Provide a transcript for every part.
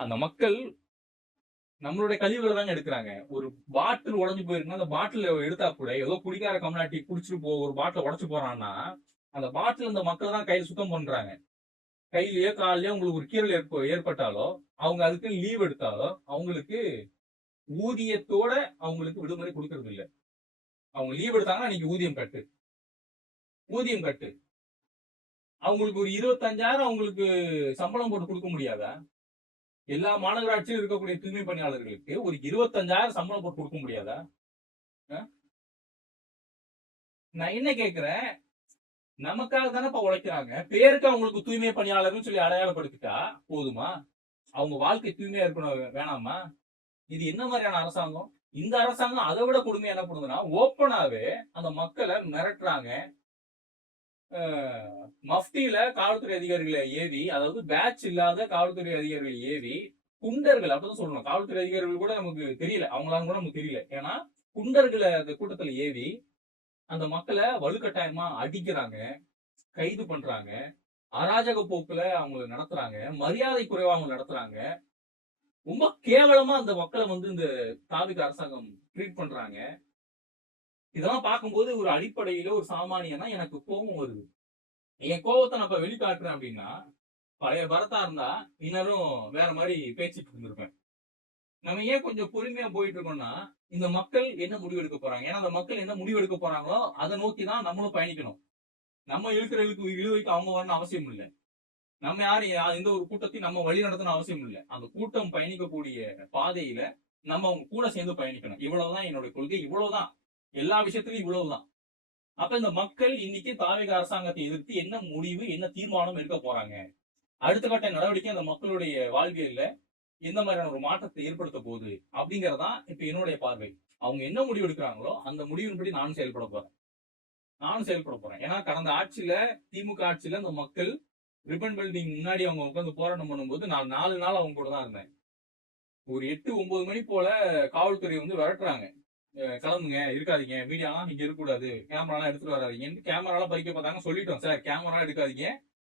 அந்த மக்கள் நம்மளுடைய கழிவுகளை தாங்க எடுக்கிறாங்க. ஒரு பாட்டில் உடைஞ்சு போயிருக்குன்னா, அந்த பாட்டில் எடுத்தா கூட ஏதோ குடிக்கார கம்னாட்டி குடிச்சிட்டு ஒரு பாட்டில உடைச்சு போறான்னா, அந்த பாட்டில் இந்த மக்கள் தான் கையில சுத்தம் பண்றாங்க. கையிலயோ, கால்லயோ உங்களுக்கு ஒரு கீறல் ஏற்பட்டாலோ, அவங்க அதுக்கு லீவ் எடுத்தாலோ, அவங்களுக்கு ஊதியத்தோட அவங்களுக்கு விடுமுறை குடுக்கறது இல்ல. அவங்க லீவ் எடுத்தாங்கன்னா, நீங்க ஊதியம் கட்டு. ஊதியம் கட்டு. அவங்களுக்கு ஒரு 25,000 அவங்களுக்கு சம்பளம் போட்டு குடுக்க முடியாதா? எல்லா மாநகராட்சியிலும் இருக்கக்கூடிய தூய்மை பணியாளர்களுக்கு ஒரு 25,000 சம்பளம் போட்டு குடுக்க முடியாதா? நான் என்ன கேட்கிறேன், நமக்காக தானப்பா உழைக்கிறாங்க. பேருக்கு அவங்களுக்கு தூய்மை பணியாளர்னு சொல்லி அடையாளப்படுத்திட்டா போதுமா? அவங்க வாழ்க்கை தூய்மையா இருக்கணும் வேணாமா? இது என்ன மாதிரியான அரசாங்கம்? இந்த அரசாங்கம் அதை விட கொடுமையா என்ன பண்ணுதுன்னா, ஓப்பனாவே அந்த மக்களை மிரட்டுறாங்க. மஃப்டியில காவல்துறை அதிகாரிகளை ஏவி, அதாவது பேட்ச் இல்லாத காவல்துறை அதிகாரிகளை ஏவி, குண்டர்கள் அப்படிதான் சொல்லணும். காவல்துறை அதிகாரிகள் கூட நமக்கு தெரியல. அவங்களாம் கூட நமக்கு தெரியல. ஏன்னா குண்டர்களை அந்த கூட்டத்துல ஏவி அந்த மக்களை வலுக்கட்டாயமா அடிக்கிறாங்க, கைது பண்றாங்க, அராஜக போக்குல அவங்க நடத்துறாங்க, மரியாதை குறைவா அவங்க நடத்துறாங்க. ரொம்ப கேவலமா அந்த மக்களை இந்த தாவிக அரசாங்கம் ட்ரீட் பண்றாங்க. இதெல்லாம் பார்க்கும்போது ஒரு அடிப்படையில ஒரு சாமானியனா எனக்கு கோபம் வருது. என் கோபத்தை நான் இப்ப வெளிக்காட்டுறேன் அப்படின்னா, பழைய பரத்தா இருந்தா இன்னரும் வேற மாதிரி பேசிட்டு இருந்திருப்பேன். நம்ம ஏன் கொஞ்சம் பொறுமையா போயிட்டு இருக்கோம்னா, இந்த மக்கள் என்ன முடிவெடுக்க போறாங்க? ஏன்னா அந்த மக்கள் என்ன முடிவெடுக்க போறாங்களோ அதை நோக்கி தான் நம்மளும் பயணிக்கணும். நம்ம இழுக்கிற இழுவைக்கு அவங்க வரணும் அவசியம் இல்லை. நம்ம யாரும் எந்த ஒரு கூட்டத்தையும் நம்ம வழி நடத்தணும் அவசியம் இல்லை. அந்த கூட்டம் பயணிக்கக்கூடிய பாதையில நம்ம அவங்க கூட சேர்ந்து பயணிக்கணும். இவ்வளவுதான் என்னுடைய கொள்கை. இவ்வளவுதான். எல்லா விஷயத்திலும் இவ்வளவுதான். அப்ப இந்த மக்கள் இன்னைக்கு தாவேக அரசாங்கத்தை எதிர்த்து என்ன முடிவு, என்ன தீர்மானம் எடுக்க போறாங்க? அடுத்த கட்ட நடவடிக்கை அந்த மக்களுடைய வாழ்வியல்ல எந்த மாதிரியான ஒரு மாற்றத்தை ஏற்படுத்த போகுது அப்படிங்கறதான் இப்ப என்னுடைய பார்வை. அவங்க என்ன முடிவு எடுக்கிறாங்களோ அந்த முடிவின்படி நானும் செயல்பட போறேன். ஏன்னா கடந்த ஆட்சியில, திமுக ஆட்சியில இந்த மக்கள் ரிப்பன் பில்டிங் முன்னாடி அவங்க உட்காந்து போராட்டம் பண்ணும்போது நான் 4 நாள் அவங்க கூட தான் இருந்தேன். ஒரு 8, 9 மணி போல காவல்துறை விரட்டுறாங்க. கிளம்புங்க, இருக்காதீங்க, மீடியாலாம் நீங்க இருக்கக்கூடாது, கேமராலாம் எடுத்துட்டு வராதீங்கன்னு கேமராலாம் பறிக்க பார்த்தாங்க. சொல்லிட்டோம் சார், கேமரா எடுக்காதீங்க,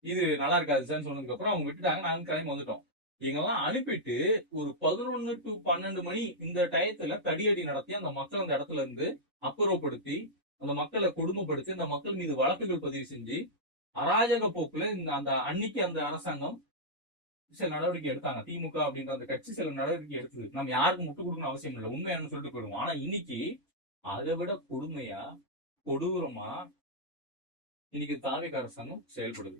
இது நல்லா இருக்காது சார் சொன்னதுக்கு அப்புறம் அவங்க விட்டுட்டாங்க. நாங்க கிளம்பி வந்துட்டோம். இங்கெல்லாம் அனுப்பிட்டு ஒரு 11 to 12 மணி இந்த டயத்துல தடியடி நடத்தி அந்த மக்கள் அந்த இடத்துல இருந்து அப்புறப்படுத்தி அந்த மக்களை கொடுமைப்படுத்தி அந்த மக்கள் மீது வழக்குகள் பதிவு செஞ்சு அராஜக போக்குல அந்த அன்னைக்கு அந்த அரசாங்கம் சில நடவடிக்கை எடுத்தாங்க. திமுக அப்படின்ற அந்த கட்சி சில நடவடிக்கை எடுத்தது. நம்ம யாருக்கும் முட்டு கொடுக்கணும் அவசியம் இல்லை, உண்மையானு சொல்லிட்டு போயிடுவோம். ஆனா இன்னைக்கு அதை விட கொடுமையா, கொடூரமா இன்னைக்கு தாவேக அரசாங்கம் செயல்படுது.